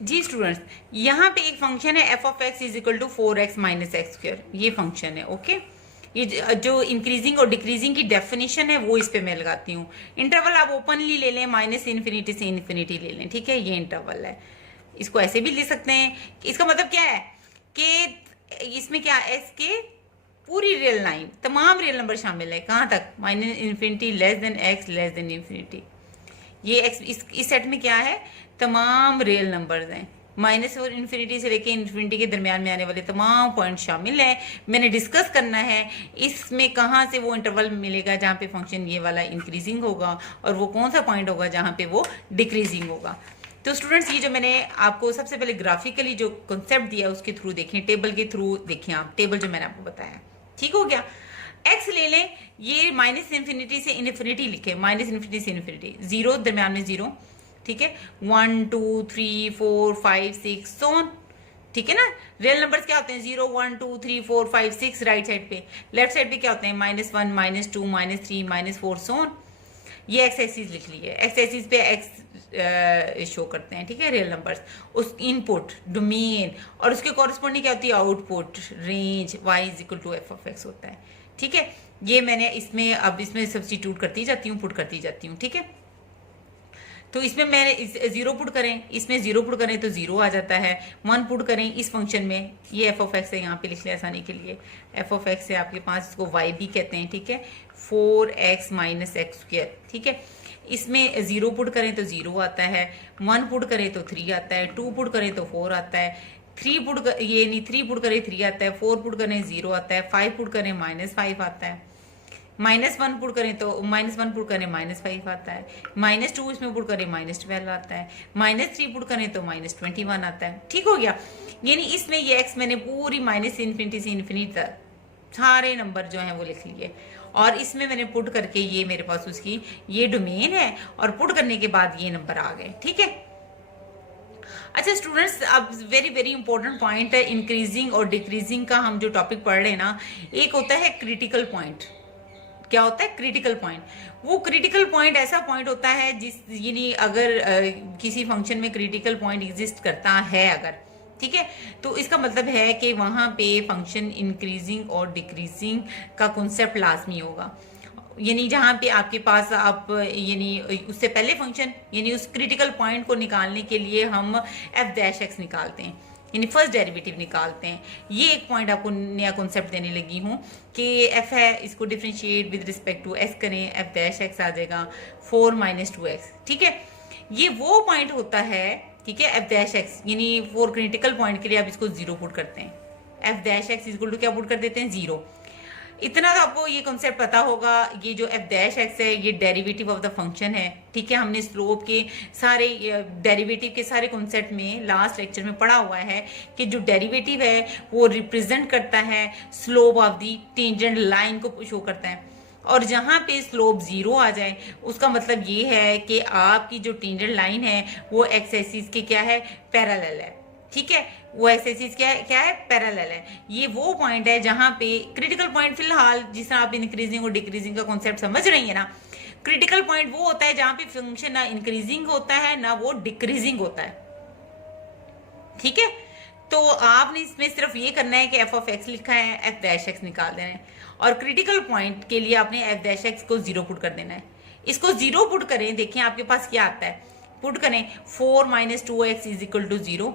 जी students, यहाँ पे एक फंक्शन है f of x is equal to 4x minus x square, ये फंक्शन है। ओके, ये जो इंक्रीजिंग और डिक्रीजिंग की डेफिनेशन है वो इस पे मैं लगाती हूँ। इंटरवल आप ओपनली ले लें, माइनस इन्फिनिटी से इन्फिनिटी ले लें, ठीक है, ये इंटरवल है। इसको ऐसे भी ले सकते हैं। इसका मतलब क्या है कि इसमें क्या एक्स के पूरी रियल लाइन, तमाम रियल नंबर शामिल है, कहाँ तक, minus infinity less than x less than infinity. ये एक्स इस सेट में क्या है, तमाम रियल नंबर्स हैं, माइनस और इन्फिनिटी से लेके इन्फिनिटी के दरमियान में आने वाले तमाम पॉइंट शामिल हैं। मैंने डिस्कस करना है इसमें कहाँ से वो इंटरवल मिलेगा जहाँ पे फंक्शन ये वाला इंक्रीजिंग होगा, और वो कौन सा पॉइंट होगा जहाँ पे वो डिक्रीजिंग होगा। तो स्टूडेंट्स, ये जो मैंने आपको सबसे पहले ग्राफिकली जो कॉन्सेप्ट दिया उसके थ्रू देखें, टेबल के थ्रू देखें, आप टेबल जो मैंने आपको बताया, ठीक हो गया। एक्स ले लें, ये माइनस इन्फिनिटी से इन्फिनिटी लिखे, माइनस इन्फिनिटी से इन्फिनिटी, जीरो दरम्यान में जीरो, ठीक है, 1 2 3 4 5 6 सोन, ठीक है ना। रियल नंबर्स क्या होते हैं, 0 1 2 3 4 5 6 राइट साइड पे, लेफ्ट साइड पे क्या होते हैं, -1 -2 -3 -4 सोन। ये एक्स एक्सिस लिख ली है, एक्स एक्सिस पे एक्स शो करते हैं, ठीक है, रियल नंबर्स, उस इनपुट डोमेन, और उसके कॉरेस्पॉन्डिंग क्या होती है, output range, y is equal to f of x होता है, ठीक है। ये मैंने इसमें अब इसमें सब्स्टिट्यूट करती जाती हूँ, पुट करती जाती हूँ, ठीक है। तो इसमें मैंने जीरो पुट करें, इसमें जीरो पुट करें तो जीरो आ जाता है, 1 पुट करें इस फंक्शन में, ये एफ ऑफ एक्स है, यहाँ पे लिख लिया आसानी के लिए, एफ ऑफ एक्स है आपके पास, इसको वाई भी कहते हैं, ठीक है, 4x माइनस एक्स स्क्वायर, ठीक है। इसमें जीरो पुट करें तो जीरो आता है, 1 पुट करें तो 3 आता है, 2 पुट करें तो 4 आता है, 3 पुट ये नहीं, 3 पुट करें 3 आता है, 4 पुट करें 0 आता है, 5 पुट करें -5 आता है, -1 पुट करें तो -1 पुट करें -5 आता है, -2 इसमें पुट करें -12 आता है, -3 पुट करें तो -21 आता है, ठीक हो गया। यानी इसमें ये एक्स मैंने पूरी माइनस इन्फिनिटी से इन्फिनिटी तक सारे नंबर जो हैं वो लिख लिए, और इसमें मैंने पुट करके ये मेरे पास उसकी ये डोमेन है, और पुट करने के बाद ये नंबर आ गए, ठीक है। अच्छा स्टूडेंट्स, अब वेरी वेरी इंपॉर्टेंट पॉइंट है इंक्रीजिंग और डिक्रीजिंग का, हम जो टॉपिक पढ़ रहे हैं ना, एक होता है क्रिटिकल पॉइंट। क्या होता है क्रिटिकल पॉइंट, वो क्रिटिकल पॉइंट ऐसा पॉइंट होता है जिस यानी अगर किसी फंक्शन में क्रिटिकल पॉइंट एग्जिस्ट करता है अगर, ठीक है, तो इसका मतलब है कि वहां पे फंक्शन इंक्रीजिंग और डिक्रीजिंग का कॉन्सेप्ट लाजमी होगा। यानी जहाँ पे आपके पास आप यानी उससे पहले फंक्शन, यानी उस क्रिटिकल पॉइंट को निकालने के लिए हम एफ डैश एक्स निकालते हैं, यानी फर्स्ट डेरिवेटिव निकालते हैं। ये एक पॉइंट आपको नया कॉन्सेप्ट देने लगी हूँ कि एफ है, इसको differentiate with respect to x करें, एफ डैश एक्स आ जाएगा 4 - 2x, ठीक है। ये वो पॉइंट होता है, ठीक है, एफ डैश एक्स, यानी फॉर क्रिटिकल पॉइंट के लिए आप इसको जीरो पुट करते हैं, f dash x equal to क्या पुट कर देते हैं, जीरो। इतना तो आपको ये कॉन्सेप्ट पता होगा, ये जो एफ डैश एक्स है ये डेरिवेटिव ऑफ द फंक्शन है, ठीक है। हमने स्लोप के सारे डेरिवेटिव के सारे कॉन्सेप्ट में लास्ट लेक्चर में पढ़ा हुआ है कि जो डेरिवेटिव है वो रिप्रेजेंट करता है slope of the tangent line को शो करता है, और जहां पे स्लोप जीरो आ जाए उसका मतलब ये है कि आपकी जो टेंजेंट लाइन है वो एक्स एक्सिस के क्या है, पैरेलल है, ठीक है। वो एक्सिस क्या है, पैरेलल है। ये वो पॉइंट है जहां पे क्रिटिकल पॉइंट, फिलहाल जिस तरह आप इंक्रीजिंग और डिक्रीजिंग का कॉन्सेप्ट समझ रही है ना, क्रिटिकल पॉइंट वो होता है जहां पे फंक्शन ना इंक्रीजिंग होता है ना वो डिक्रीजिंग होता है, ठीक है। तो आपने इसमें सिर्फ ये करना है कि एफ ऑफ एक्स लिखा है, एफ डैश एक्स निकाल देना है, और क्रिटिकल पॉइंट के लिए आपने एफ डैश एक्स को जीरो पुट कर देना है। इसको जीरो पुट करें, देखिए आपके पास क्या आता है, पुट करें 4 - 2x is equal to 0,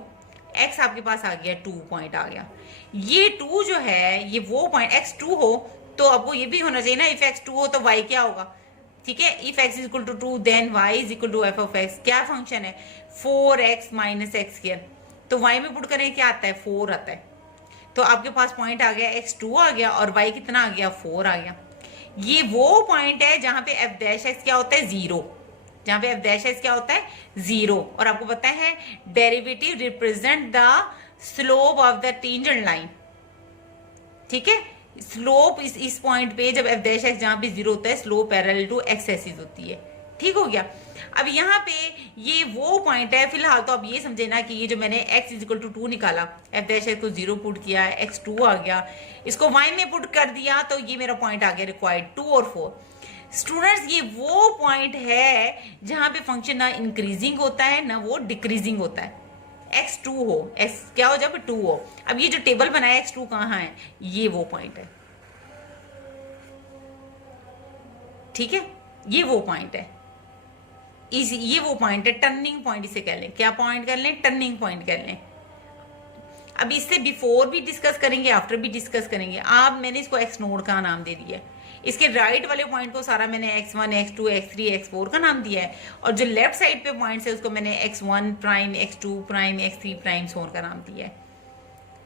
x आपके पास आ गया 2 पॉइंट आ गया। ये 2 जो है ये वो पॉइंट, एक्स 2 हो तो आपको ये भी होना चाहिए ना, इफ एक्स 2 हो तो वाई क्या होगा, ठीक है, if x is equal to 2 then y is equal to f of x. क्या फंक्शन है, 4x माइनस एक्स स्क्वायर, तो y में पुट करें क्या आता है, 4 आता है। तो आपके पास पॉइंट आ गया x2 आ गया, और y कितना आ गया, 4 आ गया। ये वो पॉइंट है जहां पे f डैश एक्स क्या होता है, जीरो, जहां पे f डैश एक्स क्या होता है, जीरो। और आपको पता है derivative represent the slope of the tangent line, ठीक है। स्लोप इस पॉइंट पे जब f डैश एक्स जहां पे जीरो होता है, slope parallel to x axis होती है, ठीक हो गया। अब यहाँ पे ये वो पॉइंट है, फिलहाल तो आप ये समझे ना कि ये जो मैंने x इज इक्वल टू 2 निकाला, एफ डैश एक्स को 0 पुट किया, x2 आ गया, इसको y में पुट कर दिया, तो ये मेरा पॉइंट आ गया रिक्वायर्ड 2 और 4। स्टूडेंट्स, ये वो पॉइंट है जहां पे फंक्शन ना इंक्रीजिंग होता है ना वो डिक्रीजिंग होता है, x2 हो, x क्या हो जब 2 हो। अब ये जो टेबल बनाया x2 कहाँ है, ये वो पॉइंट है, ठीक है, ये वो पॉइंट है, इसी ये वो पॉइंट है, टर्निंग पॉइंट इसे कह लें, क्या पॉइंट कर लें, टर्निंग पॉइंट कर लें। अब इससे बिफोर भी डिस्कस करेंगे, आफ्टर भी डिस्कस करेंगे। आप मैंने इसको एक्स नोड का नाम दे दिया है, इसके राइट वाले पॉइंट को सारा मैंने x1 x2 x3 x4 का नाम दिया है, और जो लेफ्ट साइड पे पॉइंट्स है उसको मैंने x1 prime x2 prime x3 prime सोन का नाम दिया है,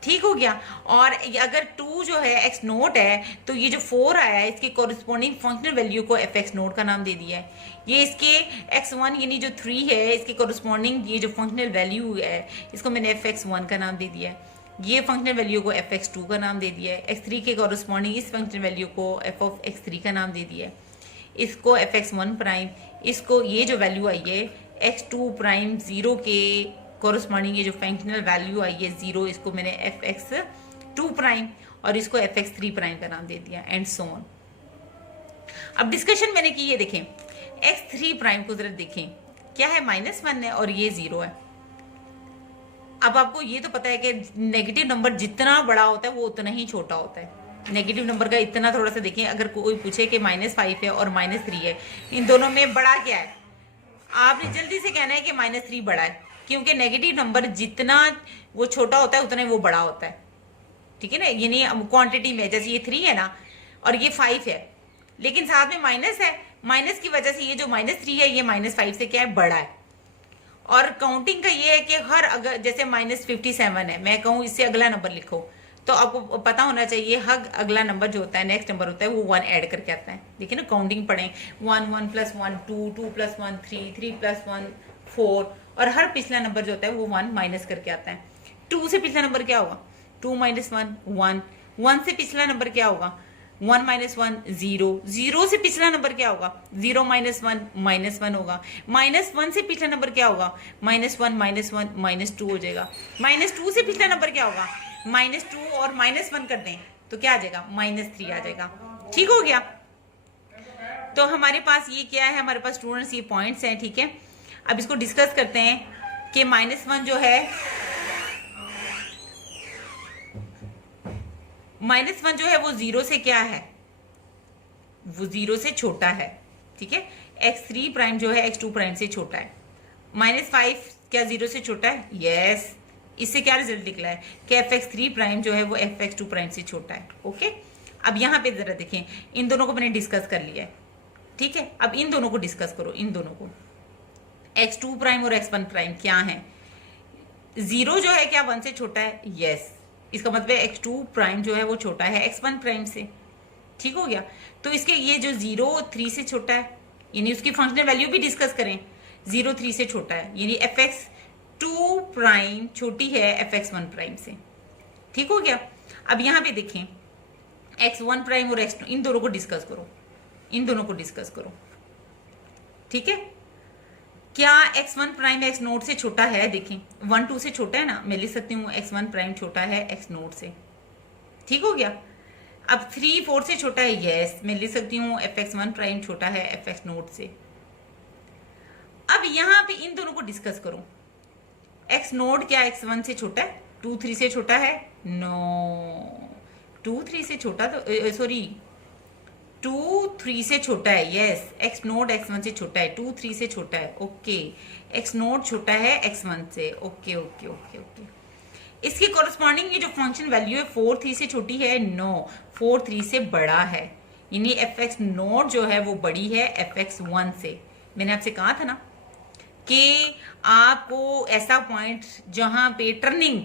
ठीक हो गया। और अगर 2 जो है एक्स नोट है तो ये जो 4 आया है इसके कॉरेस्पॉन्डिंग फंक्शनल वैल्यू को एफ एक्स नोट का नाम दे दिया है। ये इसके x1 यानी जो 3 है इसके कॉरेस्पॉन्डिंग ये जो फंक्शनल वैल्यू है इसको मैंने एफ एक्स 1 का नाम दे दिया है। ये फंक्शनल वैल्यू को एफ एक्स 2 का नाम दे दिया है। x3 के कॉरेस्पॉन्डिंग इस फंक्शनल वैल्यू को एफ ऑफ x3 का नाम दे दिया है। इसको एफ एक्स 1 प्राइम, इसको ये जो वैल्यू आई है x2 प्राइम 0 के कॉरेस्पॉन्डिंग ये जो फंक्शनल वैल्यू आई है 0, इसको मैंने एफ एक्स 2 प्राइम और इसको एफ एक्स 3 प्राइम का नाम दे दिया, एंड सो ऑन। अब डिस्कशन मैंने की, ये देखें x3 प्राइम को जरा देखें, क्या है -1 है और ये 0 है। अब आपको ये तो पता है कि नेगेटिव नंबर जितना बड़ा होता है वो उतना ही छोटा होता है। नेगेटिव नंबर का इतना थोड़ा सा देखें, अगर कोई पूछे कि -5 है और -3 है, इन दोनों में बड़ा क्या है, आपने जल्दी से कहना है कि -3 बड़ा है, क्योंकि नेगेटिव नंबर जितना वो छोटा होता है उतना ही वो बड़ा होता है, ठीक है ना। यानी क्वांटिटी में जैसे ये 3 है ना और ये 5 है, लेकिन साथ में माइनस है, माइनस की वजह से ये जो -3 है ये -5 से क्या है, बड़ा है। और काउंटिंग का ये है कि हर अगर जैसे -57 है, मैं कहूँ इससे अगला नंबर लिखो, तो आपको पता होना चाहिए हर अगला नंबर जो होता है नेक्स्ट नंबर होता है वो 1 ऐड करके आता है। देखिए ना काउंटिंग पढ़ें, 1 1 + 1 2 2 + 1 3 3 + 1 4, और हर पिछला नंबर जो होता है वो 1 माइनस करके आता है। 2 से पिछला नंबर क्या होगा, 2 - 1 1, 1 से पिछला नंबर क्या होगा, 1 - 1 0, 0 से पिछला नंबर क्या होगा, 0 - 1 -1 होगा। -1 से पिछला नंबर क्या होगा, -1 -1 -2 हो जाएगा। -2 से पिछला नंबर क्या होगा, -2 और -1 कर दें तो क्या आ जाएगा, -3 आ जाएगा, ठीक हो गया। तो हमारे पास ये क्या है, हमारे पास स्टूडेंट्स ये पॉइंट्स हैं, ठीक है। अब इसको डिस्कस करते हैं कि -1 जो है, -1 जो है वो 0 से क्या है, वो 0 से छोटा है, ठीक है। x3 प्राइम जो है x2 प्राइम से छोटा है। -5 क्या 0 से छोटा है, यस। इससे क्या रिजल्ट निकला है कि fx3 प्राइम जो है वो fx2 प्राइम से छोटा है, ओके। अब यहाँ पे जरा देखें, इन दोनों को मैंने डिस्कस कर लिया है, ठीक है। अब इन दोनों को डिस्कस करो, इन दोनों को, x2 प्राइम और x1 प्राइम क्या है। 0 जो है क्या 1 से छोटा है, यस। इसका मतलब है x2 प्राइम जो है वो छोटा है x1 प्राइम से, ठीक हो गया। तो इसके ये जो 0 3 से छोटा है, यानी उसकी फंक्शनल वैल्यू भी डिस्कस करें, 0 3 से छोटा है, यानी fx2 प्राइम छोटी है fx1 प्राइम से, ठीक हो गया। अब यहाँ पे देखें x1 प्राइम और x2, इन दोनों को डिस्कस करो, इन दोनों को डिस्कस करो, ठीक है। क्या x1 प्राइम x नोट से छोटा है, देखें 1 2 से छोटा है ना, मैं लिख सकती हूँ x1 प्राइम छोटा है x नोट से, ठीक हो गया। अब 3 4 से छोटा है, यस, मैं लिख सकती हूँ fx1 प्राइम छोटा है fx नोट से। अब यहाँ पे इन दोनों को डिस्कस करो, x नोट क्या x1 से छोटा है, 2 3 से छोटा है, नो 2 3 से छोटा, तो सॉरी 2 3 से छोटा है, यस। x नोट x1 से छोटा है, 2 3 से छोटा है, ओके। x नोट छोटा है x1 से, ओके ओके ओके ओके। इसकी कॉरेस्पॉन्डिंग ये जो फंक्शन वैल्यू है 4 3 से छोटी है, नो 4 3 से बड़ा है, यानी fx नोट जो है वो बड़ी है fx1 से। मैंने आपसे कहा था ना कि आपको ऐसा पॉइंट जहां पे टर्निंग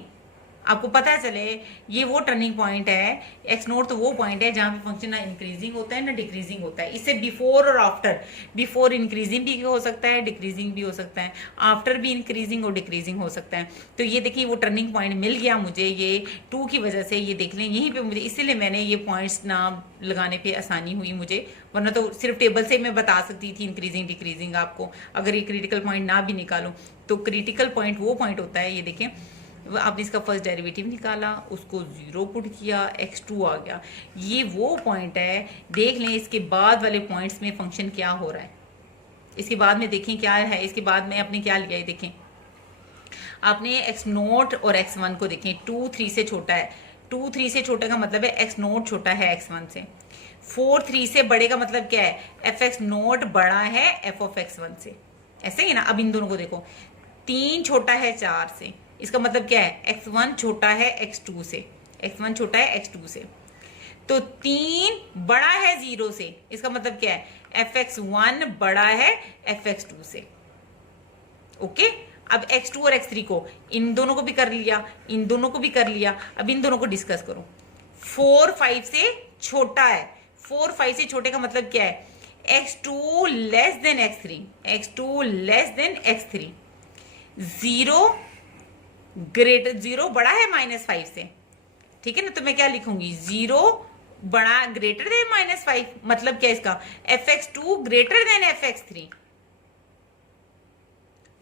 आपको पता चले, ये वो टर्निंग पॉइंट है, एक्स नोट तो वो पॉइंट है जहां पे फंक्शन ना इंक्रीजिंग होता है ना डिक्रीजिंग होता है। इससे बिफोर और आफ्टर, बिफोर इंक्रीजिंग भी हो सकता है, डिक्रीजिंग भी हो सकता है, आफ्टर भी इंक्रीजिंग और डिक्रीजिंग हो सकता है। तो ये देखिए वो टर्निंग पॉइंट मिल गया मुझे, ये 2 की वजह से, ये देख लें यहीं पे मुझे, इसीलिए मैंने ये पॉइंट्स नाम लगाने पे आसानी हुई मुझे, वरना तो सिर्फ टेबल से मैं बता सकती थी इंक्रीजिंग डिक्रीजिंग आपको, अगर ये क्रिटिकल पॉइंट ना भी निकालूं। तो क्रिटिकल पॉइंट वो पॉइंट होता है, ये देखें आपने इसका फर्स्ट डेरिवेटिव निकाला, उसको 0 पुट किया, x2 आ गया, ये वो पॉइंट है। देख लें इसके बाद वाले पॉइंट्स में फंक्शन क्या हो रहा है, इसके बाद में देखें क्या है, इसके बाद में आपने क्या लिया है, देखें आपने एक्स नोट और एक्स वन को देखें, 2 3 से छोटा है, 2 3 से छोटा का मतलब है एक्स नोट छोटा है एक्स वन से, 4 3 से बड़े का मतलब क्या है, एफ एक्स नोट बड़ा है एफ ऑफ एक्स वन से, ऐसे ही ना। अब इन दोनों को देखो, 3 छोटा है 4 से, इसका मतलब क्या है, एक्स वन छोटा है एक्स टू से, एक्स वन छोटा है एक्स टू से। तो 3 बड़ा है 0 से, इसका मतलब क्या है, एफ एक्स वन बड़ा है एफ एक्स टू से। ओके, अब x2 और x3 को, इन दोनों को भी कर लिया, इन दोनों को भी कर लिया, अब इन दोनों को डिस्कस करो। 4 5 से छोटा है, 4 5 से छोटे का मतलब क्या है, x2 less than x3, x2 less than x3, 0 greater, 0 बड़ा है -5 से, ठीक है ना। तो मैं क्या लिखूंगी, 0 बड़ा ग्रेटर देन -5, मतलब क्या इसका, fx2 ग्रेटर देन fx3।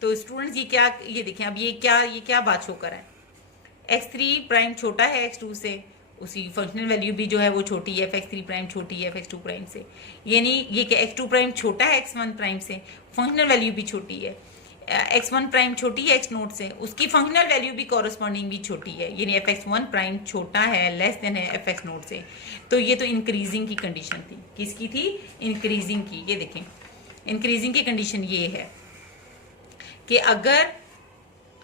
तो स्टूडेंट्स ये क्या, ये देखें अब ये क्या बात शो कर रहा है, x3 प्राइम छोटा है x2 से, उसकी फंक्शनल वैल्यू भी जो है वो छोटी है, fx3 प्राइम छोटी है fx2 प्राइम से, यानी ये क्या, x2 प्राइम छोटा है x1 प्राइम से, फंक्शनल वैल्यू भी छोटी है, x1 प्राइम छोटी है x नोट से, उसकी फंक्शनल वैल्यू भी कॉरस्पॉन्डिंग भी छोटी है, यानी fx1 प्राइम छोटा है, लेस देन है fx नोट से। तो ये तो इंक्रीजिंग की कंडीशन थी, किसकी थी, इंक्रीजिंग की। ये देखें, इंक्रीजिंग की कंडीशन ये है कि अगर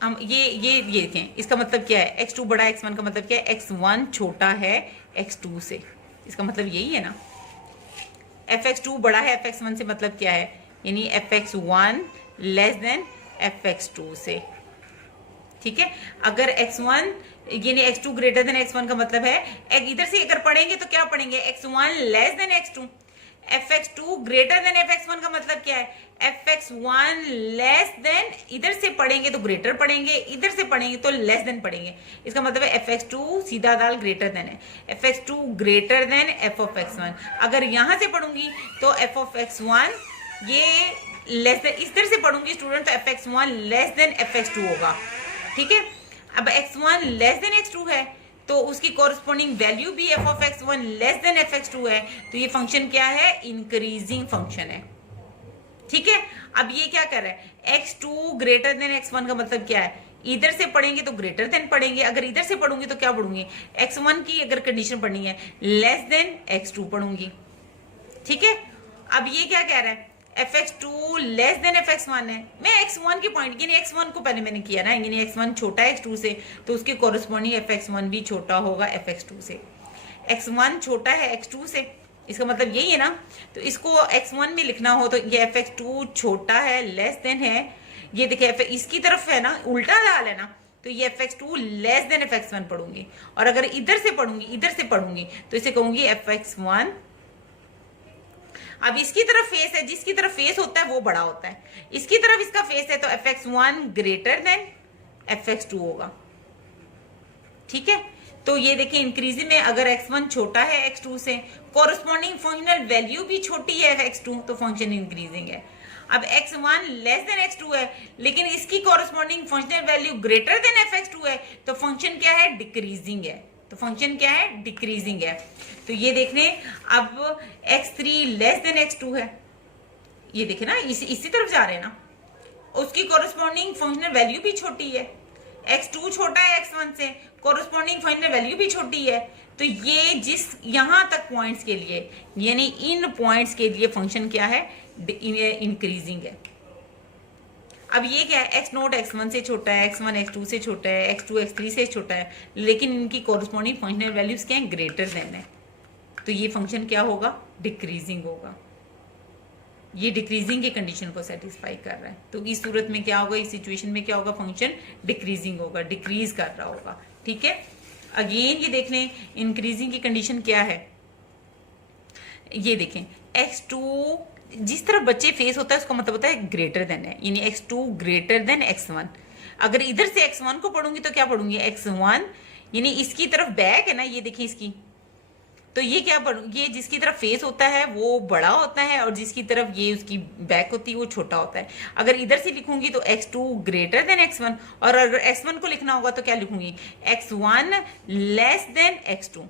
हम ये देखें, इसका मतलब क्या है, x2 बड़ा x1 का मतलब क्या है, x1 छोटा है x2 से, इसका मतलब यही है ना। fx2 बड़ा है fx1 से मतलब क्या है, यानी fx1 लेस देन fx2 से, ठीक है। अगर x1 यानी x2 ग्रेटर देन x1 का मतलब है, इधर से अगर पढ़ेंगे तो क्या पढ़ेंगे, x1 less than x2, fx2 greater than fx1 का मतलब क्या है, fx1 लेस देन, इधर से पढ़ेंगे तो ग्रेटर पढ़ेंगे, इधर से पढ़ेंगे तो लेस देन पढ़ेंगे, इसका मतलब है fx2 सीधा दाल ग्रेटर देन है, fx2 greater than f of x1। अगर यहां से पढ़ूंगी तो f ऑफ x1 ये लेस देन, इधर से पढ़ूंगी स्टूडेंट तो fx1 लेस देन fx2 होगा, ठीक है। अब x1 लेस देन x2 है तो उसकी कॉरस्पॉन्डिंग वैल्यू भी f of x1 less than fx2 है, तो ये फंक्शन क्या है, इंक्रीजिंग फंक्शन है, ठीक है। अब ये क्या कर रहा है, x2 ग्रेटर देन x1 का मतलब क्या है, इधर से पढ़ेंगे तो ग्रेटर देन पढ़ेंगे, अगर इधर से पढ़ूंगी तो क्या पढ़ूंगी, x1 की अगर कंडीशन पढ़नी है लेस देन x2 पढ़ूंगी, ठीक है। अब ये क्या कह रहा है, fx2 लेस देन fx1 है, मैं x1 के पॉइंट, यानी x1 को पहले मैंने किया ना, यानी x1 छोटा है x2 से, तो उसके कॉरस्पॉन्डिंग fx1 भी छोटा होगा fx2 से, x1 छोटा है x2 से, इसका मतलब यही है ना। तो इसको x1 में लिखना हो तो ये fx2 छोटा है लेस देन है, ये देखिए इसकी तरफ है ना, उल्टा डाल है ना, तो ये fx2 लेस देन fx1 पढ़ूंगी, और अगर इधर से पढ़ूंगी तो इसे कहूंगी fx1। अब इसकी तरफ फेस है, जिसकी तरफ फेस होता है वो बड़ा होता है, इसकी तरफ इसका फेस है तो fx1 ग्रेटर देन fx2 होगा, ठीक है। तो ये देखिए इंक्रीजिंग में अगर x1 छोटा है x2 से, कॉरस्पॉन्डिंग फंक्शनल वैल्यू भी छोटी है x2, तो फंक्शन इंक्रीजिंग है। अब x1 लेस देन x2 है, लेकिन इसकी corresponding functional value greater than fx2 है, तो फंक्शन क्या है, डिक्रीजिंग है, तो फंक्शन क्या है, डिक्रीजिंग है। तो ये देखने, अब x3 लेस देन x2 है, ये देखे ना, इसी तरफ जा रहे हैं ना, उसकी कॉरस्पॉन्डिंग फंक्शनल वैल्यू भी छोटी है, x2 छोटा है x1 से, कॉरस्पॉन्डिंग फंक्शनल वैल्यू भी छोटी है, तो ये जिस यहां तक पॉइंट्स के लिए, यानी इन पॉइंट्स के लिए फंक्शन क्या है, इंक्रीजिंग है। अब ये क्या है, x नोट x1 से छोटा है, x1 x2 से छोटा है, x2 x3 से छोटा है, लेकिन इनकी कॉरस्पॉन्डिंग फंक्शनल वैल्यूज क्या है, ग्रेटर देन है, तो ये फंक्शन क्या होगा, डिक्रीजिंग होगा, ये डिक्रीजिंग की कंडीशन को सेटिस्फाई कर रहा है। तो इस सूरत में क्या होगा, इस सिचुएशन में क्या होगा, फंक्शन डिक्रीजिंग होगा, डिक्रीज कर रहा होगा, ठीक है। अगेन ये देख लें इंक्रीजिंग की कंडीशन क्या है, ये देखें x2 जिस तरफ बच्चे फेस होता है उसका मतलब होता है ग्रेटर देन है, यानी x2 ग्रेटर देन x1। अगर इधर से x1 को पढ़ूंगी तो क्या पढ़ूंगी, x1 यानी इसकी तरफ बैक है ना, ये देखिए इसकी, तो ये क्या ये जिसकी तरफ फेस होता है वो बड़ा होता है, और जिसकी तरफ ये उसकी बैक होती है वो छोटा होता है। अगर इधर से लिखूंगी तो x2 ग्रेटर देन x1, और अगर x1 को लिखना होगा तो क्या लिखूंगी, x1 लेस देन x2।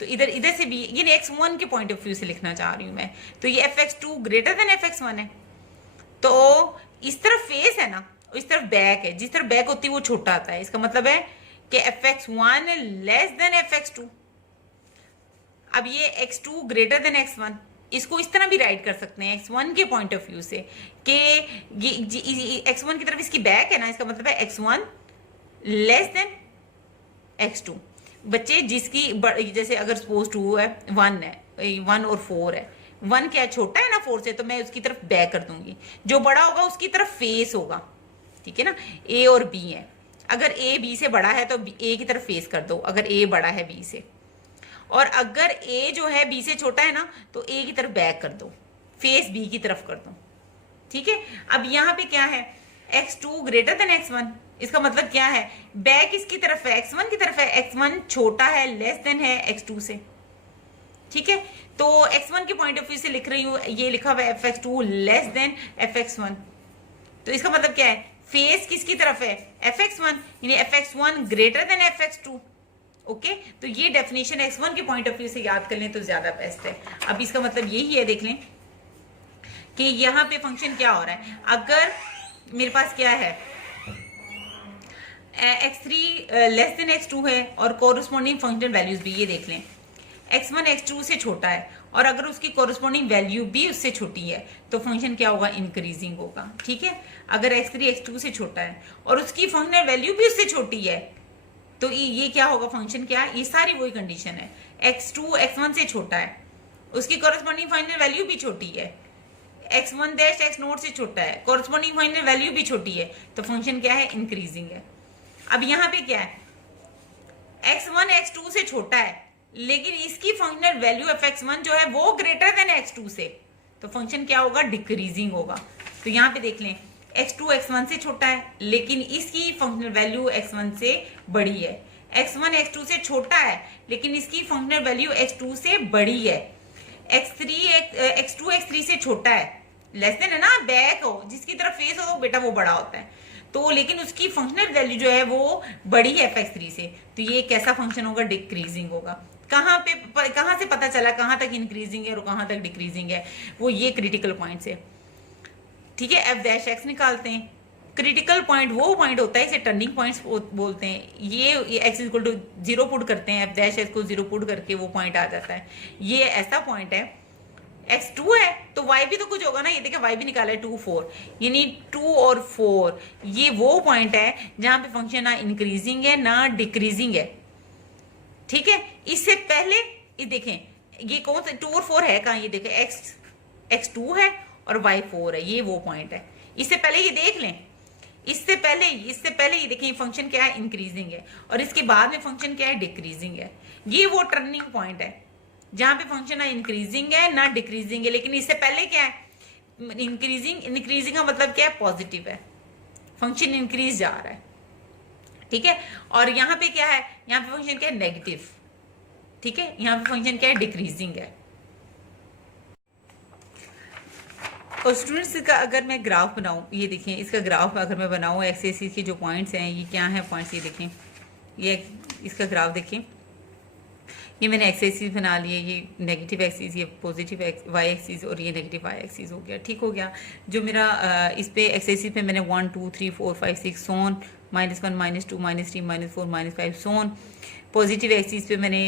तो इधर से भी, यानी x1 के पॉइंट ऑफ व्यू से लिखना चाह रही हूं मैं, तो ये fx2 ग्रेटर देन fx1 है, तो इस तरफ फेस है ना, इस तरफ बैक है, जिस तरफ बैक होती है वो छोटा आता है। इसका मतलब है कि fx1 लेस देन fx2। अब ये x2 ग्रेटर देन x1, इसको इस तरह भी राइट कर सकते हैं x1 के पॉइंट ऑफ व्यू से कि ये x1 की तरफ इसकी बैक है ना, इसका मतलब है x1 लेस देन x2। बच्चे जिसकी जैसे अगर सपोज 2 है 1 है 1 और 4 है, 1 क्या छोटा है ना 4 से, तो मैं उसकी तरफ बैक कर दूंगी, जो बड़ा होगा उसकी तरफ फेस होगा, ठीक है ना। ए और बी है, अगर ए बी से बड़ा है तो ए की तरफ फेस कर दो अगर ए बड़ा है बी से, और अगर ए जो है बी से छोटा है ना तो ए की तरफ बैक कर दो, फेस बी की तरफ कर दो, ठीक है। अब यहाँ पे क्या है, x2 ग्रेटर देन x1, इसका मतलब क्या है, बैक इसकी तरफ है, x1 की तरफ है, x1 छोटा है लेस देन है x2 से, ठीक है। तो x1 के पॉइंट ऑफ व्यू से लिख रही हूँ, ये लिखा हुआ है fx2 लेस देन fx1, तो इसका मतलब क्या है, फेस किसकी तरफ है, fx1, यानी fx1 greater than fx2। Okay, तो ये डेफिनेशन x1 के पॉइंट ऑफ व्यू से याद कर लें तो ज्यादा बेस्ट है। अब इसका मतलब यही है, देख लें कि यहाँ पे फंक्शन क्या हो रहा है। अगर मेरे पास क्या है, x3 लेस देन x2 है और कोरस्पॉन्डिंग फंक्शन वैल्यूज भी ये देख लें, x1 x2 से छोटा है और अगर उसकी कोरस्पॉन्डिंग वैल्यू भी उससे छोटी है तो फंक्शन क्या होगा, इंक्रीजिंग होगा, ठीक है। अगर x3 x2 से छोटा है और उसकी फंक्शनल वैल्यू भी उससे छोटी है तो ये क्या होगा, फंक्शन क्या है, ये सारी वही कंडीशन है। x2 x1 से छोटा है, उसकी कोरस्पॉन्डिंग फाइनल वैल्यू भी छोटी है, x1 डैश x नोट से छोटा है, कोरस्पॉन्डिंग फाइनल वैल्यू भी छोटी है, तो फंक्शन क्या है, इंक्रीजिंग है। अब यहाँ पे क्या है, x1 x2 से छोटा है लेकिन इसकी फंक्शनल वैल्यू fx1 जो है वो ग्रेटर देन x2 से, तो फंक्शन क्या होगा, डिक्रीजिंग होगा। तो यहाँ पे देख लें, x2 x1 से छोटा है लेकिन इसकी फंक्शनल वैल्यू x1 से बड़ी है, x1 x2 से छोटा है लेकिन इसकी फंक्शनल वैल्यू x2 से बड़ी है, x2 x3 से छोटा है, लेस देन है ना, बैक हो, जिसकी तरफ फेस हो बेटा वो बड़ा होता है, तो लेकिन उसकी फंक्शनल वैल्यू जो है वो बड़ी है fx3 से, तो ये कैसा फंक्शन होगा, डिक्रीजिंग होगा। कहाँ से पता चला कहाँ तक इंक्रीजिंग है और कहाँ तक डिक्रीजिंग है, वो ये क्रिटिकल पॉइंट से, ठीक है। एफ डैश एक्स निकालते हैं, क्रिटिकल पॉइंट वो पॉइंट होता है, इसे टर्निंग पॉइंट्स बोलते हैं। ये एक्स इक्वल टू 0 पुट करते हैं, एफ डैश एक्स को 0 पुट करके वो पॉइंट आ जाता है। ये ऐसा पॉइंट है, x2 है तो y भी तो कुछ होगा ना, ये देखिए y भी निकाला है 2 4, यानी 2 और 4 ये वो पॉइंट है जहां पे फंक्शन ना इंक्रीजिंग है ना डिक्रीजिंग है, ठीक है। इससे पहले ये देखें, ये कौन सा 2 और 4 है कहाँ, ये देखें x2 है और y 4 है, ये वो पॉइंट है। इससे पहले ये देख लें, इससे पहले ये देखें फंक्शन क्या है, इंक्रीजिंग है, और इसके बाद में फंक्शन क्या है, डिक्रीजिंग है। ये वो टर्निंग पॉइंट है जहां पे फंक्शन ना इंक्रीजिंग है ना डिक्रीजिंग है, लेकिन इससे पहले क्या है, इंक्रीजिंग का मतलब क्या है, पॉजिटिव है, फंक्शन इंक्रीज जा रहा है, ठीक है। और यहाँ पे क्या है, यहाँ पे फंक्शन क्या है, नेगेटिव, ठीक है। यहाँ पे फंक्शन क्या है, डिक्रीजिंग है। और स्टूडेंट्स का अगर मैं ग्राफ बनाऊं, ये देखें इसका ग्राफ अगर मैं बनाऊं, एक्स एक्सिस के जो पॉइंट्स हैं ये क्या है पॉइंट्स, ये देखें, ये इसका ग्राफ देखें, ये मैंने एक्स एक्सिस बना लिया, ये नेगेटिव एक्सिस, ये पॉजिटिव वाई एक्सिस और ये नेगेटिव वाई एक्सिस हो गया, ठीक हो गया। जो मेरा इस पे एक्स एक्सिस पे मैंने 1 2 3 4 5 6 सोन, -1 -2 -3 -4 -5 सोन। पॉजिटिव एक्सिस पे मैंने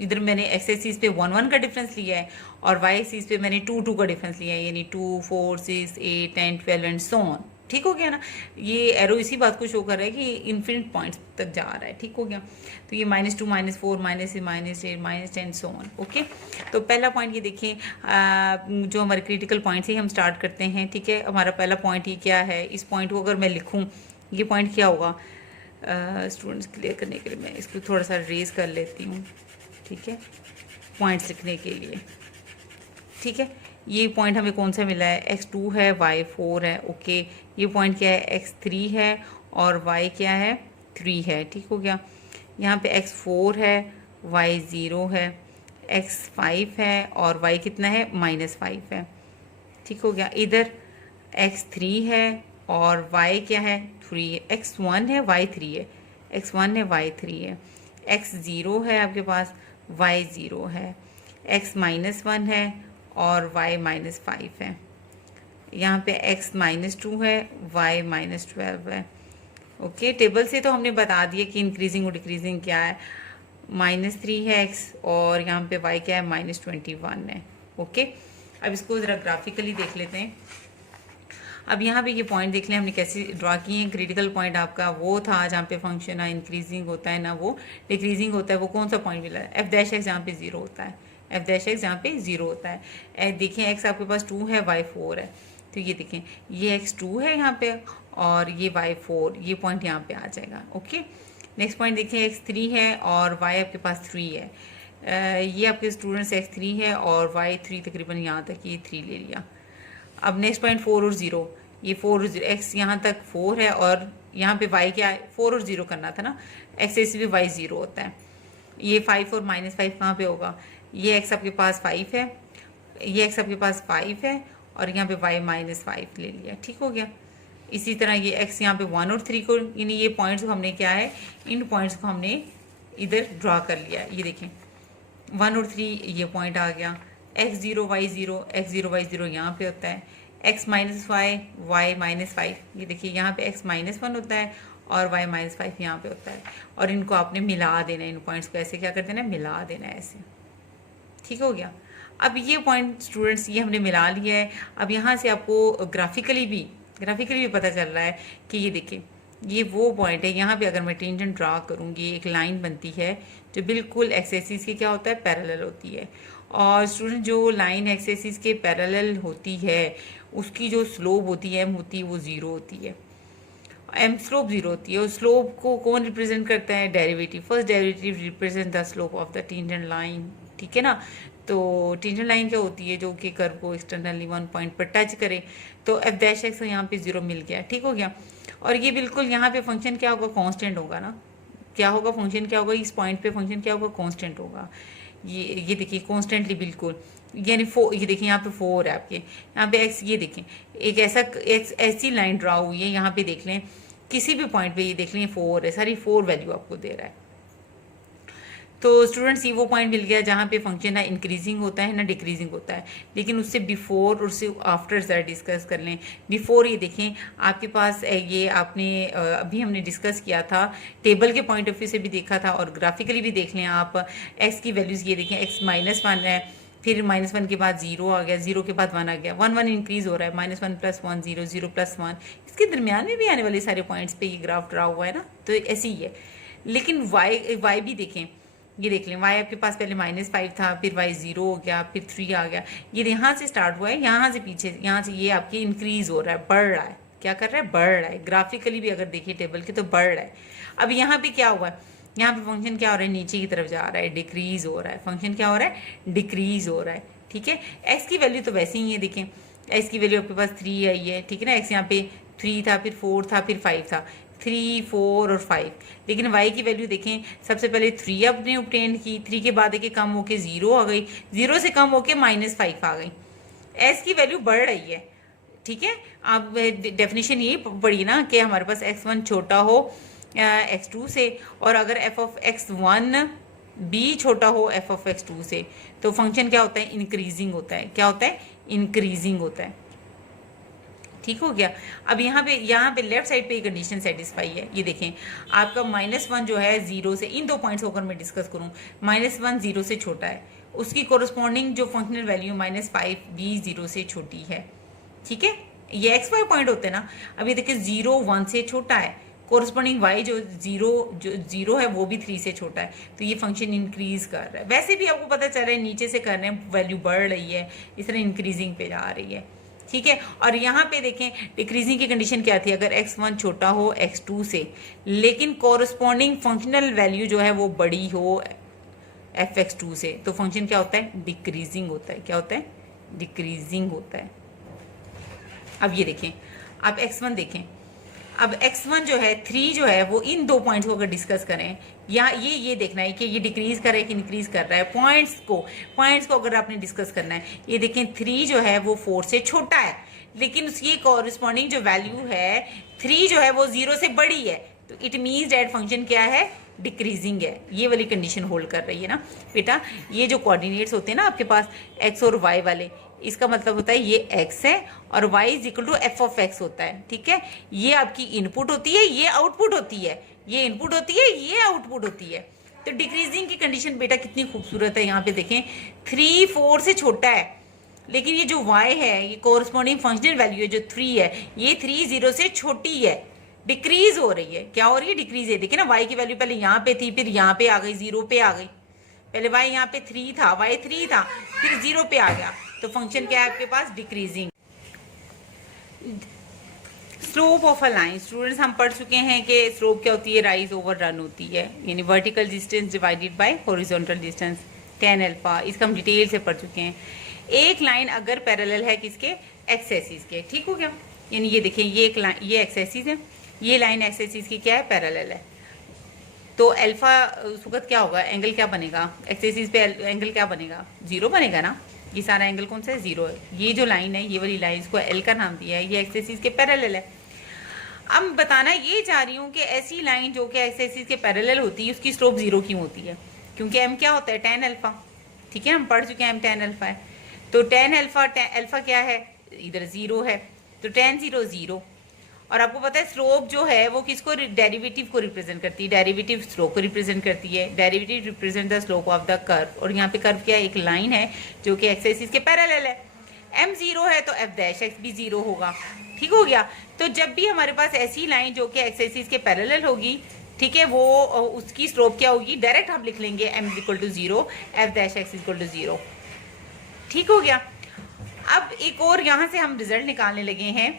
इधर मैंने एक्स एक्सिस पे 1 1 का डिफरेंस लिया है और वाई एक्सिस पे मैंने 2 2 का डिफरेंस लिया है, यानी 2 4 6 8 10 12 एंड सोन, ठीक हो गया ना। ये एरो इसी बात को शो कर रहा है कि इन्फिनिट पॉइंट्स तक जा रहा है, ठीक हो गया। तो ये -2 -4 -8 -10 सो ऑन, ओके। तो पहला पॉइंट ये देखिए, जो हमारे क्रिटिकल पॉइंट से हम स्टार्ट करते हैं, ठीक है। हमारा पहला पॉइंट ये क्या है, इस पॉइंट को अगर मैं लिखूं, ये पॉइंट क्या होगा, स्टूडेंट्स क्लियर करने के लिए मैं इसको थोड़ा सा रेज कर लेती हूँ, ठीक है, पॉइंट्स लिखने के लिए, ठीक है। ये पॉइंट हमें कौन सा मिला है, x2 है, y 4 है, ओके। ये पॉइंट क्या है, x3 है और y क्या है, 3 है, ठीक हो गया। यहाँ पे x4 है, y 0 है, x5 है और y कितना है, -5 है, ठीक हो गया। इधर x3 है और y क्या है, 3 है, x1 है, y 3 है, x1 है, y 3 है, x0 है आपके पास, y 0 है, x -1 है और y -5 है, यहाँ पे x -2 है, y -12 है। ओके, टेबल से तो हमने बता दिया कि इंक्रीजिंग और डिक्रीजिंग क्या है। -3 है x और यहाँ पे y क्या है, -21 है। ओके, अब इसको ज़रा ग्राफिकली देख लेते हैं। अब यहाँ पे ये पॉइंट देख लें हमने कैसे ड्रा किए हैं। क्रिटिकल पॉइंट आपका वो था जहाँ पे फंक्शन ना इंक्रीजिंग होता है ना वो डिक्रीजिंग होता है। वो कौन सा पॉइंट मिला है, f' जहाँ पे 0 होता है, f' जहाँ पे 0 होता है। देखें x आपके पास 2 है, y 4 है, तो ये देखें ये x 2 है यहाँ पे और ये y 4, ये पॉइंट यहाँ पे आ जाएगा। ओके, नेक्स्ट पॉइंट देखें x 3 है और y आपके पास 3 है। ये आपके स्टूडेंट्स x 3 है और y 3 तकरीबन यहाँ तक ये 3 ले लिया। अब नेक्स्ट पॉइंट 4 और 0, ये 4 और 0, x यहाँ तक 4 है और यहाँ पे y क्या है, 4 और 0 करना था ना, x से भी y 0 होता है। ये 5 और -5 कहाँ पे होगा, ये x आपके पास 5 है, ये x आपके पास 5 है और यहाँ पे y -5 ले लिया। ठीक हो गया। इसी तरह ये x यहाँ पे 1 और 3 को, यानी ये पॉइंट्स को हमने क्या है, इन पॉइंट्स को हमने इधर ड्रा कर लिया। ये देखें 1 और 3 ये पॉइंट आ गया, x0 y0, x0 y0 यहाँ पे होता है, x -5 y -5, ये देखिए यहाँ पे x -1 होता है और y -5 यहाँ पे होता है। और इनको आपने मिला देना है, इन पॉइंट्स को ऐसे क्या कर देना है, मिला देना है ऐसे। ठीक हो गया। अब ये पॉइंट स्टूडेंट्स ये हमने मिला लिया है। अब यहाँ से आपको ग्राफिकली भी पता चल रहा है कि ये देखिए ये वो पॉइंट है। यहाँ पे अगर मैं टेंजेंट ड्रा करूँगी, एक लाइन बनती है जो बिल्कुल एक्स एक्सिस के क्या होता है, पैरेलल होती है। और स्टूडेंट जो लाइन एक्स एक्सिस के पैरेलल होती है उसकी जो स्लोप होती है वो 0 होती है, एम स्लोप 0 होती है। और स्लोप को कौन रिप्रेजेंट करता है, derivative. First derivative represent the slope of the tangent line. ठीक है ना। तो टेंजेंट लाइन क्या होती है, जो कि कर्व को एक्सटर्नली 1 पॉइंट पर टच करे। तो f' यहाँ पे 0 मिल गया। ठीक हो गया। और ये बिल्कुल यहाँ पे फंक्शन क्या होगा, कांस्टेंट होगा ना। क्या होगा, फंक्शन क्या होगा, इस पॉइंट पे फंक्शन क्या होगा, कांस्टेंट होगा। ये देखिए कॉन्स्टेंटली बिल्कुल, यानी 4, ये देखिए यहाँ पे 4 है आपके, यहाँ पे x, ये देखें एक ऐसी लाइन ड्रा हुई है। यहाँ पे देख लें किसी भी पॉइंट पे, ये देख लें 4 है, सारी 4 वैल्यू आपको दे रहा है। तो स्टूडेंट्स ये वो पॉइंट मिल गया जहाँ पे फंक्शन ना इंक्रीजिंग होता है ना डिक्रीजिंग होता है। लेकिन उससे बिफोर और उससे आफ्टर ज़रा डिस्कस कर लें। बिफोर ये देखें आपके पास ये आपने अभी हमने डिस्कस किया था, टेबल के पॉइंट ऑफ व्यू से भी देखा था और ग्राफिकली भी देख लें आप। एक्स की वैल्यूज़ ये देखें, x -1 है, फिर -1 के बाद 0 आ गया, 0 के बाद 1 आ गया, 1 इंक्रीज हो रहा है, -1 + 1 0 0 + 1। इसके दरमियान में भी आने वाले सारे पॉइंट्स पे ये ग्राफ ड्रा हुआ है ना, तो ऐसे ही है। लेकिन y भी देखें, ये देख लें y आपके पास पहले -5 था, फिर y 0 हो गया, फिर 3 आ गया। ये यहाँ से स्टार्ट हुआ है, यहाँ से पीछे, यहाँ से ये आपके इंक्रीज हो रहा है, बढ़ रहा है। क्या कर रहा है, बढ़ रहा है। ग्राफिकली भी अगर देखिए टेबल के तो बढ़ रहा है। अब यहाँ पे क्या हुआ है, यहाँ पे फंक्शन क्या हो रहा है, नीचे की तरफ जा रहा है, डिक्रीज हो रहा है। फंक्शन क्या हो रहा है, डिक्रीज हो रहा है। ठीक है। एक्स की वैल्यू तो वैसे ही है, देखें एक्स की वैल्यू आपके पास 3 आई है। ठीक है ना। एक्स यहाँ पे 3 था, फिर 4 था, फिर 5 था, 3 4 और 5। लेकिन y की वैल्यू देखें, सबसे पहले 3 आपने ऑब्टेन की, 3 के बाद देखिए कम होके 0 आ गई, 0 से कम होके -5 आ गई। s की वैल्यू बढ़ रही है। ठीक है। आप डेफिनेशन यही पढ़ी ना कि हमारे पास x1 छोटा हो x2 से, और अगर f(x1) भी छोटा हो f(x2) से, तो फंक्शन क्या होता है, इंक्रीजिंग होता है। क्या होता है, इंक्रीजिंग होता है। ठीक हो गया। अब यहाँ पे लेफ्ट साइड पे कंडीशन सेटिस्फाई है। ये देखें आपका -1 जो है 0 से, इन दो पॉइंट्स को अगर मैं डिस्कस करूँ, -1 0 से छोटा है, उसकी कोरस्पॉन्डिंग जो फंक्शनल वैल्यू -5 भी 0 से छोटी है। ठीक है। ये XY पॉइंट होते हैं ना। अब ये देखिए 0 1 से छोटा है, कोरस्पॉन्डिंग y जो 0 है वो भी 3 से छोटा है, तो ये फंक्शन इंक्रीज कर रहा है। वैसे भी आपको पता चल रहा है नीचे से कर रहे हैं, वैल्यू बढ़ रही है, इस तरह इंक्रीजिंग पे जा रही है। ठीक है। और यहाँ पे देखें डिक्रीजिंग की कंडीशन क्या थी, अगर x1 छोटा हो x2 से, लेकिन कोरस्पॉन्डिंग फंक्शनल वैल्यू जो है वो बड़ी हो f(x2) से, तो फंक्शन क्या होता है, डिक्रीजिंग होता है। क्या होता है, डिक्रीजिंग होता है। अब ये देखें, अब x1 देखें, अब x1 जो है 3 जो है वो इन दो पॉइंट्स को अगर डिस्कस करें, यहाँ ये देखना है कि ये डिक्रीज कर रहा है कि इंक्रीज कर रहा है। पॉइंट्स को अगर आपने डिस्कस करना है, ये देखें 3 जो है वो 4 से छोटा है, लेकिन उसकी कॉरस्पॉन्डिंग जो वैल्यू है 3 जो है वो 0 से बड़ी है, तो इट मीन्स दैट फंक्शन क्या है, डिक्रीजिंग है। ये वाली कंडीशन होल्ड कर रही है ना बेटा। ये जो कोऑर्डिनेट्स होते हैं ना आपके पास x और y वाले, इसका मतलब होता है ये x है और y is equal to f of x होता है, ठीक है। ये आपकी इनपुट होती है, ये आउटपुट होती है, ये इनपुट होती है, ये आउटपुट होती है। तो डिक्रीजिंग की कंडीशन बेटा कितनी खूबसूरत है, यहाँ पे देखें 3 4 से छोटा है, लेकिन ये जो y है ये कोरस्पॉन्डिंग फंक्शनल वैल्यू है जो 3 है, ये 3 0 से छोटी है, डिक्रीज हो रही है। क्या हो रही है? डिक्रीज है। देखिए ना y की वैल्यू पहले यहाँ पे थी, फिर यहाँ पे आ गई, 0 पे आ गई। पहले y यहाँ पे 3 था, y 3 था, फिर 0 पे आ गया। तो फंक्शन क्या है आपके पास? Decreasing. Slope of a line, students हम पढ़ चुके हैं कि स्लोप क्या होती है? राइज ओवर रन होती है, यानी vertical distance divided by horizontal distance, tan alpha. इसका हम डिटेल से पढ़ चुके हैं। एक लाइन अगर पैरेलल है किसके? एक्स एक्सिस के, ठीक हो गया। यानी ये देखें, ये एक लाइन, ये एक्स एक्सिस है, ये लाइन एक्स एक्सिस की क्या है? पैरेलल है। तो अल्फा उस वक्त क्या होगा? एंगल क्या बनेगा? एक्स एक्सिस पे एंगल क्या बनेगा? 0 बनेगा ना। ये सारा एंगल कौन सा है? 0 है। ये जो लाइन है, ये वाली लाइन, इसको एल का नाम दिया है, ये एक्स एक्सिस के पैरेलल है। अब बताना ये चाह रही हूँ कि ऐसी लाइन जो कि एक्स एक्सिस के पैरेलल होती है उसकी स्लोप 0 क्यों होती है? क्योंकि एम क्या होता है? tan अल्फा, ठीक है, हम पढ़ चुके हैं एम tan अल्फा है। तो tan अल्फा क्या है? इधर 0 है, तो tan 0 0। और आपको पता है स्लोप जो है वो किसको? डेरिवेटिव को रिप्रेजेंट करती है, डेरिवेटिव स्लोप को रिप्रेजेंट करती है। Derivative represent the slope of the curve, और यहाँ पे कर्व क्या है? एक लाइन है जो कि एक्स एक्सिस के पैरेलल है। m 0 है तो f डैश एक्स भी 0 होगा, ठीक हो गया। तो जब भी हमारे पास ऐसी लाइन जो कि एक्स एक्सिस के पैरेलल होगी, ठीक है, वो उसकी स्लोप क्या होगी? डायरेक्ट हम लिख लेंगे m equal to 0, f dash x equal to 0, ठीक हो गया। अब एक और यहाँ से हम रिजल्ट निकालने लगे हैं।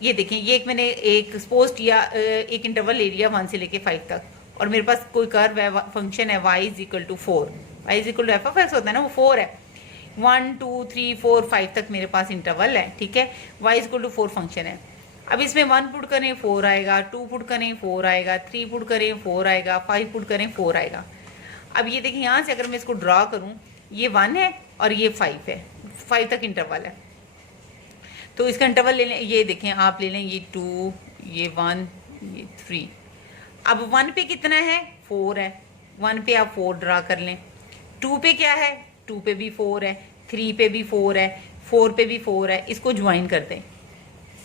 ये देखें, ये एक मैंने एक सपोज किया, एक इंटरवल ले लिया 1 से लेके 5 तक, और मेरे पास कोई कर्व है, फंक्शन है y is equal to 4, y is equal to f of x होता है ना, वो 4 है। 1 2 3 4 5 तक मेरे पास इंटरवल है, ठीक है। y is equal to 4 function है। अब इसमें 1 पुट करें 4 आएगा, 2 पुट करें 4 आएगा, 3 पुट करें 4 आएगा, 5 पुट करें 4 आएगा। अब ये देखिए, यहाँ से अगर मैं इसको ड्रा करूँ, ये 1 है और ये 5 है, 5 तक इंटरवल है। तो इसका इंटरवल ले लें, ये देखें आप ले लें, ये 2, ये 1, ये 3। अब 1 पे कितना है? 4 है, 1 पे आप 4 ड्रा कर लें। 2 पे क्या है? 2 पे भी 4 है, 3 पे भी 4 है, 4 पे भी 4 है, इसको ज्वाइन कर दें।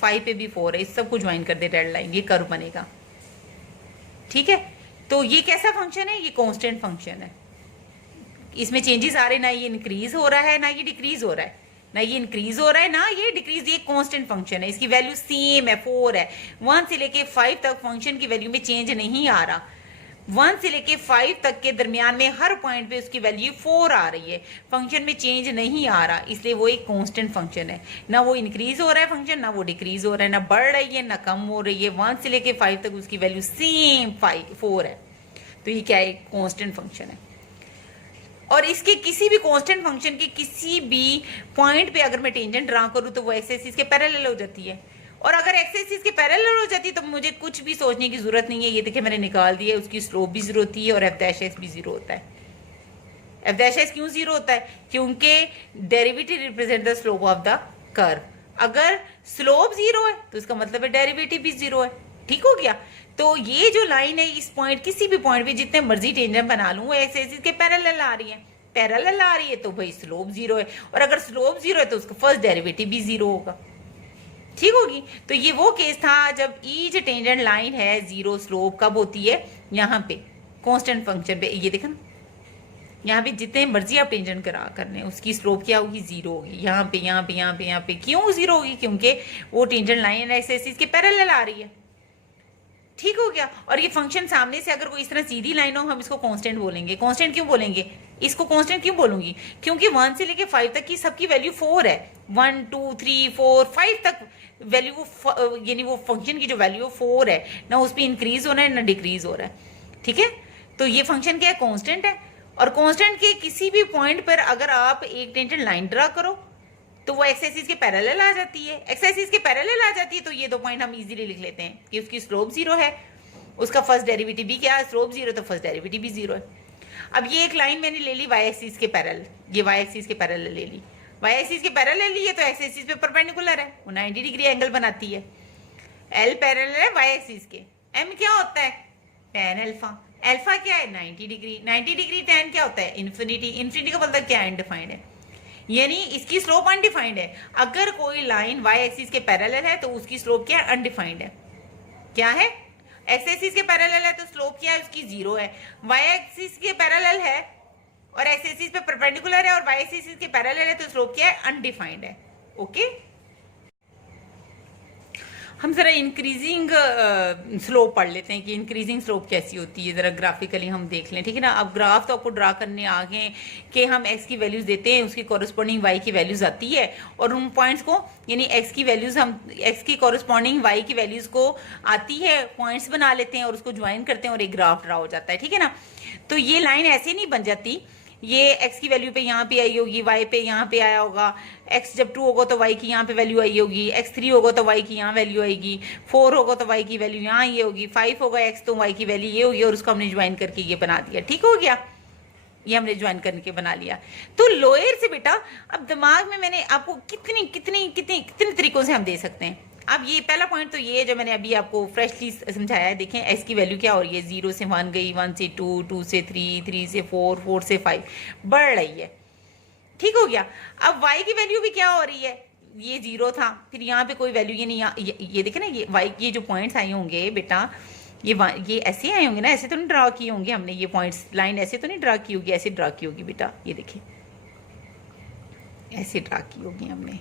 5 पे भी 4 है, इस सबको ज्वाइन कर दे, रेड लाइन, ये कर्व बनेगा, ठीक है। तो ये कैसा फंक्शन है? ये कांस्टेंट फंक्शन है, इसमें चेंजेस आ रहे, ना ये इंक्रीज हो रहा है ना ये डिक्रीज हो रहा है, ना ये इंक्रीज हो रहा है ना ये डिक्रीज, ये कांस्टेंट फंक्शन है, इसकी वैल्यू सेम है, 4 है। 1 से लेके 5 तक फंक्शन की वैल्यू में चेंज नहीं आ रहा। 1 से लेके 5 तक के दरमियान में हर पॉइंट पे उसकी वैल्यू 4 आ रही है, फंक्शन में चेंज नहीं आ रहा, इसलिए वो एक कांस्टेंट फंक्शन है। ना वो इंक्रीज हो रहा है फंक्शन, ना वो डिक्रीज हो रहा है, ना बढ़ रही है ना कम हो रही है। 1 से लेके 5 तक उसकी वैल्यू सेम 4 है, तो ये क्या है? कांस्टेंट फंक्शन है। और इसके किसी भी कांस्टेंट फंक्शन के किसी भी पॉइंट पे अगर मैं टेंजेंट ड्रा करूं तो वो एक्स एक्सिस के पैरेलल हो जाती है, और अगर एक्स एक्सिस के पैरेलल हो जाती है तो मुझे कुछ भी सोचने की जरूरत नहीं है। ये देखिए मैंने निकाल दिया, उसकी स्लोप भी 0 होती है और एफ डैश एक्स भी 0 होता है। एफ डैश एक्स क्यों 0 होता है? क्योंकि derivative represent the slope of the curve. अगर स्लोप 0 है तो इसका मतलब है डेरिवेटिव भी 0 है, ठीक हो गया। तो ये जो लाइन है, इस पॉइंट, किसी भी पॉइंट पे जितने मर्जी टेंजेंट बना लूं, वो एक्स एक्सिस के पैरेलल आ रही है, पैरेलल आ रही है तो भाई स्लोप 0 है, और अगर स्लोप 0 है तो उसका फर्स्ट डेरिवेटिव भी 0 होगा, ठीक होगी। तो ये वो केस था जब ईच टेंजेंट लाइन है 0 स्लोप कब होती है? यहाँ पे कांस्टेंट फंक्शन पे। ये देखा ना, यहाँ पे जितने मर्जी आप टेंजेंट करा करने, उसकी स्लोप क्या होगी? 0 होगी। यहाँ पे यहाँ पे यहाँ पे यहाँ पे क्यों 0 होगी? क्योंकि वो टेंजेंट लाइन एक्स एक्सिस के पैरेलल आ रही है, ठीक हो गया। और ये फंक्शन सामने से अगर कोई इस तरह सीधी लाइन हो, हम इसको कांस्टेंट बोलेंगे। कांस्टेंट क्यों बोलेंगे? इसको कांस्टेंट क्यों बोलूंगी? क्योंकि 1 से लेके 5 तक की सबकी वैल्यू 4 है। 1 2 3 4 5 तक वैल्यू, यानी वो फंक्शन की जो वैल्यू 4 है, ना उस पर इंक्रीज हो रहा है ना डिक्रीज हो रहा है, ठीक है। तो ये फंक्शन क्या है? कांस्टेंट है। और कांस्टेंट के किसी भी पॉइंट पर अगर आप एक टेंजेंट लाइन ड्रा करो तो वो एक्स एक्सिस के पैरेलल आ जाती है। एक्स एक्सिस के पैरेलल आ जाती है तो ये 2 पॉइंट हम इजीली लिख लेते हैं कि उसकी स्लोप 0 है, उसका फर्स्ट डेरिवेटिव भी क्या है? स्लोप 0, तो फर्स्ट डेरिवेटिव भी 0 है। अब ये एक लाइन मैंने ले ली वाई एक्सिस के पैरेलल, ये वाई एक्सिस के पैरेलल ले ली, वाई एक्सिस के पैरेलल ली है तो एक्स एक्सिस पे परपेंडिकुलर है, वो 90 डिग्री एंगल बनाती है। एल पैरेलल है वाई एक्सिस के। एम क्या होता है? tan alpha. अल्फा क्या है? 90 डिग्री। 90 डिग्री tan क्या होता है? इन्फिनिटी। इन्फिनिटी का मतलब क्या है? अनडिफाइंड है। यानी इसकी स्लोप अनडिफाइंड है। अगर कोई लाइन y एक्सिस के पैरेलल है तो उसकी स्लोप क्या है, अनडिफाइंड है। क्या है, x एक्सिस के पैरेलल है तो स्लोप क्या है उसकी 0 है। y एक्सिस के पैरेलल है और x एक्सिस पे परपेंडिकुलर है और y एक्सिस के पैरेलल है तो स्लोप क्या है, अनडिफाइंड है। ओके, हम जरा इंक्रीजिंग स्लोप पढ़ लेते हैं कि इंक्रीजिंग स्लोप कैसी होती है, जरा ग्राफिकली हम देख लें, ठीक है ना। अब ग्राफ तो आपको ड्रा करने आ गए कि हम x की वैल्यूज देते हैं, उसकी कॉरस्पॉन्डिंग y की वैल्यूज आती है और उन पॉइंट्स को यानी x की वैल्यूज हम x की कॉरस्पॉन्डिंग y की वैल्यूज को आती है, पॉइंट्स बना लेते हैं और उसको ज्वाइन करते हैं और एक ग्राफ ड्रा हो जाता है, ठीक है ना। तो ये लाइन ऐसे नहीं बन जाती, ये x की वैल्यू पे यहाँ पे आई होगी, y पे यहाँ पे आया होगा, x जब 2 होगा तो y की यहाँ पे वैल्यू आई होगी, x 3 होगा तो y की यहाँ वैल्यू आएगी, 4 होगा तो y की वैल्यू यहाँ ये होगी, 5 होगा x तो y की वैल्यू ये होगी और उसको हमने ज्वाइन करके ये बना दिया। ठीक हो गया, ये हमने ज्वाइन करके बना लिया। तो लोअर से बेटा अब दिमाग में मैंने आपको कितने तरीकों से हम दे सकते हैं। अब ये पहला पॉइंट तो ये है जो मैंने अभी आपको फ्रेशली समझाया है। देखें x की वैल्यू क्या हो रही है, 0 से 1 गई, 1 से 2, 2 से 3, 3 से 4, 4 से 5 बढ़ रही है। ठीक हो गया। अब y की वैल्यू भी क्या हो रही है, ये 0 था, फिर यहाँ पे कोई वैल्यू ये नहीं, ये देखे ना, ये y ये जो पॉइंट्स आए होंगे बेटा, ये ऐसे आए होंगे ना, ऐसे तो नहीं ड्रा किए होंगे हमने, ये पॉइंट्स लाइन ऐसे तो नहीं ड्रा की होगी, ऐसे ड्रा की होगी बेटा, ये देखिए ऐसे ड्रा की होगी हमने,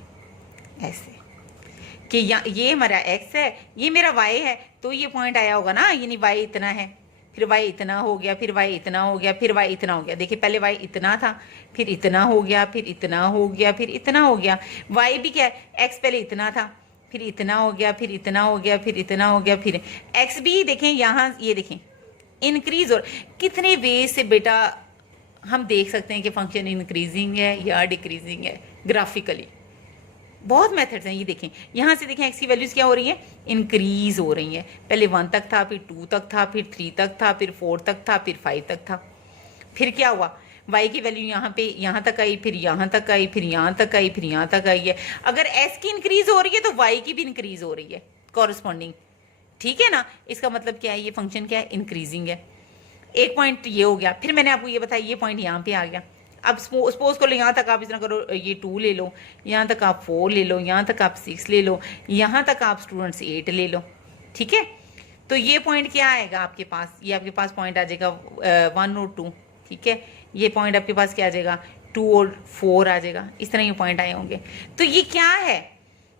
ऐसे कि ये हमारा x है, ये मेरा y है, तो ये पॉइंट आया होगा ना, यानी y इतना है, फिर y इतना हो गया, फिर y इतना हो गया, फिर y इतना हो गया। देखिए पहले y इतना था, फिर इतना हो गया, फिर इतना हो गया, फिर इतना हो गया। y भी क्या है, x पहले इतना था, फिर इतना हो गया, फिर इतना हो गया, फिर इतना हो गया, फिर x भी देखें यहाँ, ये देखें इंक्रीज। और कितने वे से बेटा हम देख सकते हैं कि फंक्शन इंक्रीजिंग है या डिक्रीजिंग है ग्राफिकली, बहुत मेथड्स हैं। ये देखें यहाँ से देखें x की वैल्यूज क्या हो रही हैं, इंक्रीज हो रही हैं। पहले 1 तक था, फिर 2 तक था, फिर 3 तक था, फिर 4 तक था, फिर 5 तक था। फिर क्या हुआ, y की वैल्यू यहाँ पे यहाँ तक आई, फिर यहाँ तक आई, फिर यहाँ तक आई, फिर यहाँ तक आई है। अगर s की इंक्रीज हो रही है तो y की भी इंक्रीज हो रही है कॉरस्पॉन्डिंग, ठीक है ना। इसका मतलब क्या है, ये फंक्शन क्या है, इंक्रीजिंग है। एक पॉइंट ये हो गया। फिर मैंने आपको ये बताया, ये पॉइंट यहाँ पे आ गया। अब सपोज कर लो यहाँ तक आप इस तरह करो, ये 2 ले लो, यहाँ तक आप 4 ले लो, यहाँ तक आप 6 ले लो, यहाँ तक आप स्टूडेंट्स 8 ले लो, ठीक है। तो ये पॉइंट क्या आएगा आपके पास, ये आपके पास पॉइंट आ जाएगा 1 और 2, ठीक है। ये पॉइंट आपके पास क्या आ जाएगा, 2 और 4 आ जाएगा। इस तरह ये पॉइंट आए होंगे। तो ये क्या है,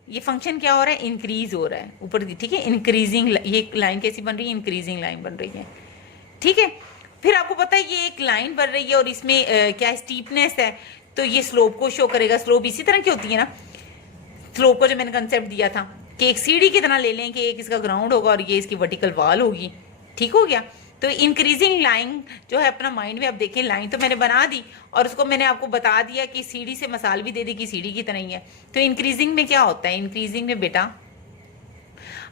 ये फंक्शन क्या हो रहा है, इंक्रीज हो रहा है ऊपर, ठीक है। इंक्रीजिंग, ये लाइन कैसी बन रही है, इंक्रीजिंग लाइन बन रही है, ठीक है। फिर आपको पता है ये एक लाइन बन रही है और इसमें क्या स्टीपनेस है, तो ये स्लोप को शो करेगा। स्लोप इसी तरह की होती है ना, स्लोप को जो मैंने कंसेप्ट दिया था कि एक सीढ़ी की तरह ले लें कि एक इसका ग्राउंड होगा और ये इसकी वर्टिकल वॉल होगी, ठीक हो गया। तो इंक्रीजिंग लाइन जो है अपना माइंड में, अब देखें लाइन तो मैंने बना दी और उसको मैंने आपको बता दिया कि सीढ़ी से मसाल भी दे दी कि सीढ़ी की तरह ही है। तो इंक्रीजिंग में क्या होता है, इंक्रीजिंग में बेटा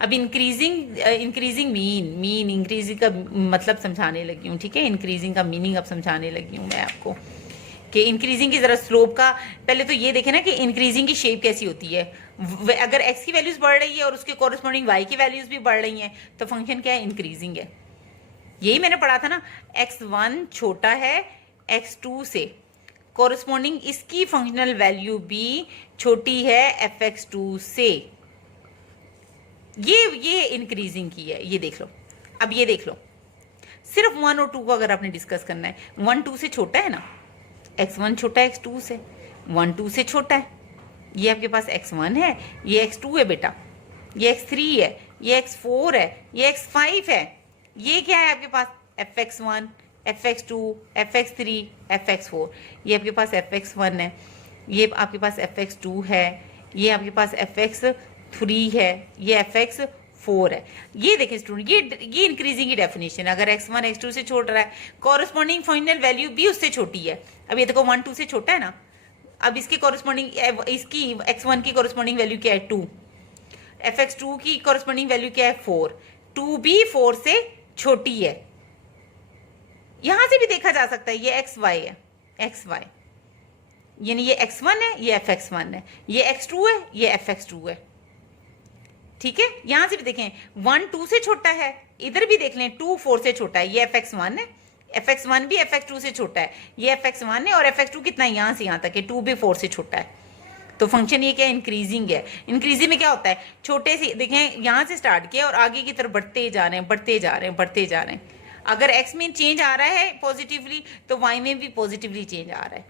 अब इंक्रीजिंग मीन इंक्रीजिंग का मतलब समझाने लगी हूँ, ठीक है। इंक्रीजिंग का मीनिंग अब समझाने लगी हूँ मैं आपको कि इंक्रीजिंग की जरा स्लोप का, पहले तो ये देखें ना कि इंक्रीजिंग की शेप कैसी होती है। अगर x की वैल्यूज बढ़ रही है और उसके कॉरस्पॉन्डिंग y की वैल्यूज भी बढ़ रही हैं तो फंक्शन क्या है, इंक्रीजिंग है। यही मैंने पढ़ा था ना, x1 छोटा है x2 से, कॉरस्पॉन्डिंग इसकी फंक्शनल वैल्यू भी छोटी है fx2 से। ये इंक्रीजिंग की है, ये देख लो। अब ये देख लो, सिर्फ 1 और 2 को अगर आपने डिस्कस करना है, 1 2 से छोटा है ना, x1 छोटा है x2 से, 1 2 से छोटा है। ये आपके पास x1 है, ये x2 है बेटा, ये x3 है, ये x4 है, ये x5 है। ये क्या है आपके पास, fx1, fx2, fx3, fx4। ये आपके पास fx1 है, ये आपके पास fx2 है, ये आपके पास fx3 है, ये fx4 है। ये देखें स्टूडेंट, ये इंक्रीजिंग की डेफिनेशन है। अगर x1 x2 से छोटा है, कॉरस्पॉन्डिंग फाइनल वैल्यू भी उससे छोटी है। अब ये देखो 1 2 से छोटा है ना, अब इसके कॉरस्पॉन्डिंग, इसकी x1 की कॉरस्पॉन्डिंग वैल्यू क्या है, 2, fx2 की कॉरस्पॉन्डिंग वैल्यू क्या है, 4, 2 भी 4 से छोटी है। यहां से भी देखा जा सकता है, ये xy है, xy यानी ये x1 है, ये fx1 है, ये x2 है, ये fx2 है, ठीक है। यहां से भी देखें 1 2 से छोटा है, इधर भी देख लें 2 4 से छोटा है, ये fx1 है, fx1 भी fx2 से छोटा है, ये fx1 है और fx2 कितना है, यहाँ से यहाँ तक है, 2 भी 4 से छोटा है। तो फंक्शन ये क्या है, इंक्रीजिंग है। इंक्रीजिंग में क्या होता है, छोटे से देखें यहाँ से स्टार्ट किया और आगे की तरफ बढ़ते जा रहे हैं, बढ़ते जा रहे हैं, बढ़ते जा रहे हैं। अगर x में चेंज आ रहा है पॉजिटिवली तो y में भी पॉजिटिवली चेंज आ रहा है।